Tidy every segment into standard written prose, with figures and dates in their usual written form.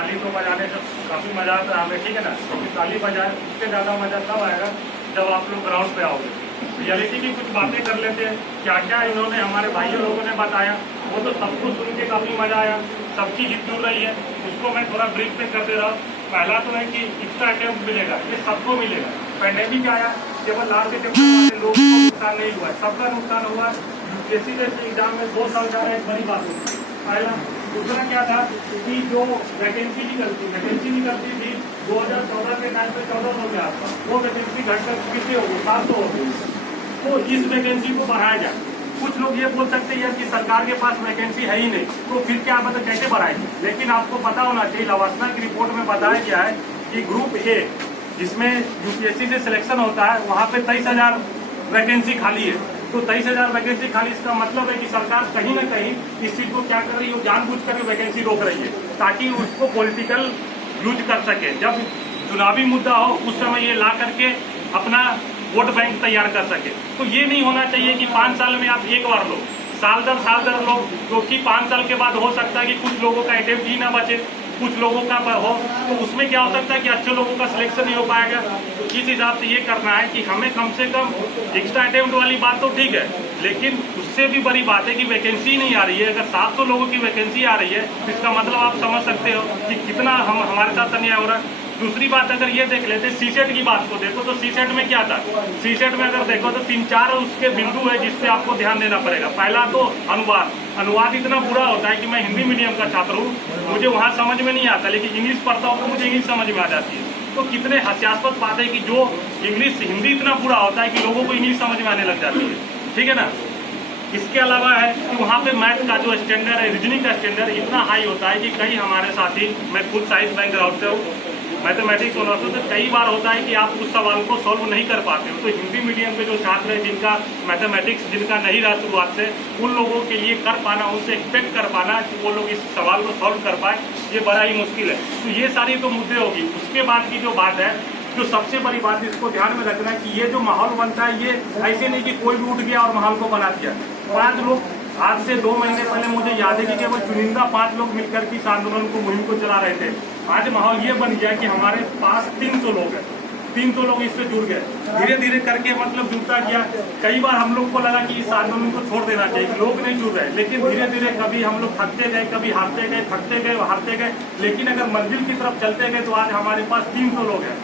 ताली तो बजाने से काफ़ी मज़ा आता है हमें, ठीक है ना। क्योंकि ताली बजाए उससे ज़्यादा मज़ा तब आएगा जब आप लोग ग्राउंड पे आओगे। रियलिटी की कुछ बातें कर लेते हैं, क्या क्या इन्होंने हमारे भाइयों लोगों ने बताया, वो तो सब कुछ सुन के काफ़ी मज़ा आया। सबकी हित जुड़ रही है, उसको मैं थोड़ा ब्रीफ में कर दे रहा हूँ। पहला तो है कि एक्स्ट्रा अटेम्प्ट मिलेगा, ये सबको मिलेगा। पैंडेमिक आया, केवल लास्ट अटेम्प्ट वाले लोगों को नुकसान नहीं हुआ, सबका नुकसान हुआ। यूपीएससी जैसे एग्जाम में 2 साल जाना एक बड़ी बात होती है, पहला। दूसरा क्या था कि जो वैकेंसी निकलती थी 2014 के टाइम पे 1400 के आसपास, वो वैकेंसी घटकर कितनी होगी, 700 होगी। तो इस वैकेंसी को बढ़ाया जाए। कुछ लोग ये बोल सकते हैं कि सरकार के पास वैकेंसी है ही नहीं, तो फिर क्या मतलब कैसे बढ़ाएंगे। लेकिन आपको पता होना चाहिए, लवासना की रिपोर्ट में बताया गया है कि ग्रुप ए जिसमें यूपीएससी से सिलेक्शन होता है, वहाँ पे 23,000 वैकेंसी खाली है। तो 23,000 वैकेंसी खाली, इसका मतलब है कि सरकार कहीं ना कहीं इस चीज को क्या कर रही है, जानबूझ कर वैकेंसी रोक रही है ताकि उसको पॉलिटिकल यूज कर सके। जब चुनावी मुद्दा हो उस समय ये ला करके अपना वोट बैंक तैयार कर सके। तो ये नहीं होना चाहिए कि 5 साल में आप एक बार लो, साल दर लो, क्योंकि 5 साल के बाद हो सकता है कि कुछ लोगों का अटेम्प्ट ही ना बचे, कुछ लोगों का हो, तो उसमें क्या हो सकता है कि अच्छे लोगों का सिलेक्शन नहीं हो पाएगा। तो इस हिसाब से ये करना है कि हमें कम से कम एक्स्ट्रा अटेम्प्ट वाली बात तो ठीक है, लेकिन उससे भी बड़ी बात है कि वैकेंसी नहीं आ रही है। अगर 700 लोगों की वैकेंसी आ रही है तो इसका मतलब आप समझ सकते हो कि कितना हमारे साथ अन्याय हो रहा है। दूसरी बात, अगर ये देख लेते सीसेट की बात को देखो, तो सीसेट में क्या था, सीसेट में अगर देखो तो 3-4 उसके बिंदु है जिससे आपको ध्यान देना पड़ेगा। पहला तो अनुवाद इतना बुरा होता है कि मैं हिंदी मीडियम का छात्र हूँ, मुझे वहाँ समझ में नहीं आता, लेकिन इंग्लिश पढ़ता हूँ तो मुझे इंग्लिश समझ में आ जाती है। तो कितने हास्यास्पद बात है कि जो हिंदी इतना बुरा होता है कि लोगों को इंग्लिश समझ में आने लग जाती है, ठीक है ना। इसके अलावा है कि वहाँ पे मैथ का जो स्टैंडर्ड है, रीजनिंग का स्टैंडर्ड इतना हाई होता है कि कई हमारे साथी, मैं खुद साइंस बैकग्राउंड से हूँ, मैथमेटिक्स ऑनर्स, तो कई बार होता है कि आप उस सवाल को सॉल्व नहीं कर पाते हो। तो हिंदी मीडियम के जो छात्र हैं जिनका मैथमेटिक्स जिनका नहीं रहा शुरुआत से, उन लोगों के लिए कर पाना, उनसे एक्सपेक्ट कर पाना कि वो लोग इस सवाल को सॉल्व कर पाए, ये बड़ा ही मुश्किल है। तो ये सारी तो मुद्दे होगी। उसके बाद की जो बात है, जो सबसे बड़ी बात, इसको ध्यान में रखना है कि ये जो माहौल बनता है, ये ऐसे नहीं कि कोई भी उठ गया और माहौल को बना दिया। 5 लोग आज से 2 महीने पहले मुझे याद है कि केवल चुनिंदा 5 लोग मिलकर के इस आंदोलन को, मुहिम को चला रहे थे। आज माहौल ये बन गया कि हमारे पास 300 लोग हैं, 300 लोग इससे जुड़ गए। धीरे धीरे करके मतलब जुड़ता गया। कई बार हम लोग को लगा कि इस आंदोलन को छोड़ देना चाहिए, लोग नहीं जुड़ रहे, लेकिन धीरे धीरे कभी हम लोग थकते गए, कभी हारते गए, थकते गए, हारते गए, लेकिन अगर मंजिल की तरफ चलते गए तो आज हमारे पास 300 लोग हैं।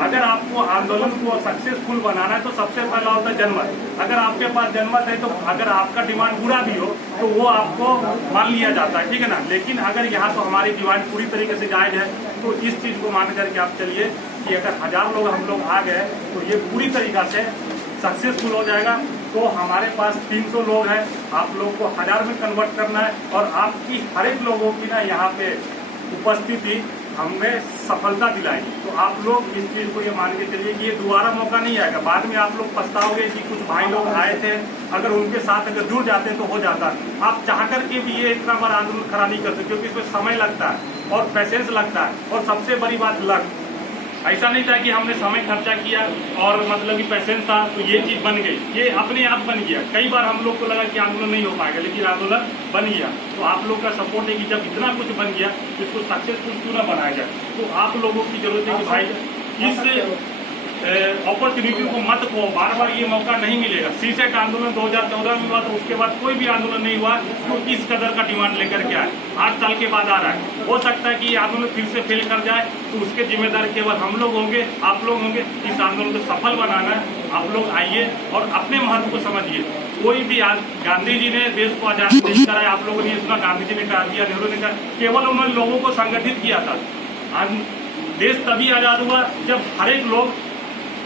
अगर आपको आंदोलन को सक्सेसफुल बनाना है तो सबसे पहला होता है जनमत। अगर आपके पास जनमत है तो अगर आपका डिमांड पूरा भी हो तो वो आपको मान लिया जाता है, ठीक है ना। लेकिन अगर यहाँ तो हमारी डिमांड पूरी तरीके से जायज है, तो इस चीज़ को मान करके आप चलिए कि अगर 1000 लोग हम लोग आ गए तो ये पूरी तरीका से सक्सेसफुल हो जाएगा। तो हमारे पास 300 लोग हैं, आप लोग को 1000 में कन्वर्ट करना है, और आपकी हर एक लोगों की ना यहाँ पे उपस्थिति हमें सफलता दिलाई। तो आप लोग इस चीज़ को ये मान के चलिए कि ये दोबारा मौका नहीं आएगा। बाद में आप लोग पछताओगे कि कुछ भाई लोग आए थे, अगर उनके साथ अगर जुड़ जाते तो हो जाता। आप चाह करके भी ये इतना बड़ा आंदोलन खड़ा नहीं कर सकते, क्योंकि इसमें समय लगता है और पैसेंस लगता है, और सबसे बड़ी बात लक। ऐसा नहीं था कि हमने समय खर्चा किया और मतलब कि पैसेंस था तो ये चीज़ बन गई, ये अपने आप बन गया। कई बार हम लोग को लगा कि आंदोलन नहीं हो पाएगा, लेकिन आंदोलन बन गया। तो आप लोग का सपोर्ट है कि जब इतना कुछ बन गया तो इसको सक्सेसफुल क्यों ना बनाया जाए। तो आप लोगों की जरूरत है कि भाई इस अपॉर्चुनिटी को मत खो, बार बार ये मौका नहीं मिलेगा। सीसेट आंदोलन 2014 में हुआ, तो उसके बाद कोई भी आंदोलन नहीं हुआ जो इस कदर का डिमांड लेकर के आए। 8 साल के बाद आ रहा है। हो सकता है कि ये आंदोलन फिर से फेल कर जाए, तो उसके जिम्मेदार केवल हम लोग होंगे, आप लोग होंगे। इस आंदोलन को सफल बनाना है, आप लोग आइए और अपने महत्व को समझिए। कोई भी आज गांधी जी ने देश को आजाद नहीं कराया, आप लोगों ने सुना, गांधी जी ने कहा दिया, नेहरू ने कहा, केवल उन्होंने लोगों को संगठित किया था। आज देश तभी आजाद हुआ जब हर एक लोग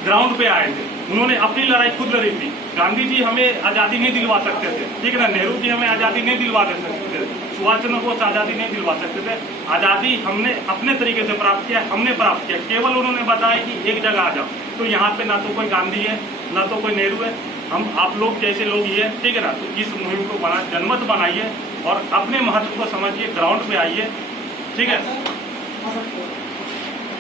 ग्राउंड पे आए थे, उन्होंने अपनी लड़ाई खुद लड़ी थी। गांधी जी हमें आज़ादी नहीं दिलवा सकते थे, ठीक है ना। नेहरू जी हमें आज़ादी नहीं दिलवा सकते थे, सुभाष चंद्र बोस आज़ादी नहीं दिलवा सकते थे। आज़ादी हमने अपने तरीके से प्राप्त किया, हमने प्राप्त किया। केवल उन्होंने बताया कि एक जगह आ जाओ। तो यहाँ पे ना तो कोई गांधी है, ना तो कोई नेहरू है, हम आप लोग जैसे लोग ही है, ठीक है ना। तो इस मुहिम को जनमत बनाइए और अपने महत्व को समझिए, ग्राउंड पे आइए, ठीक है।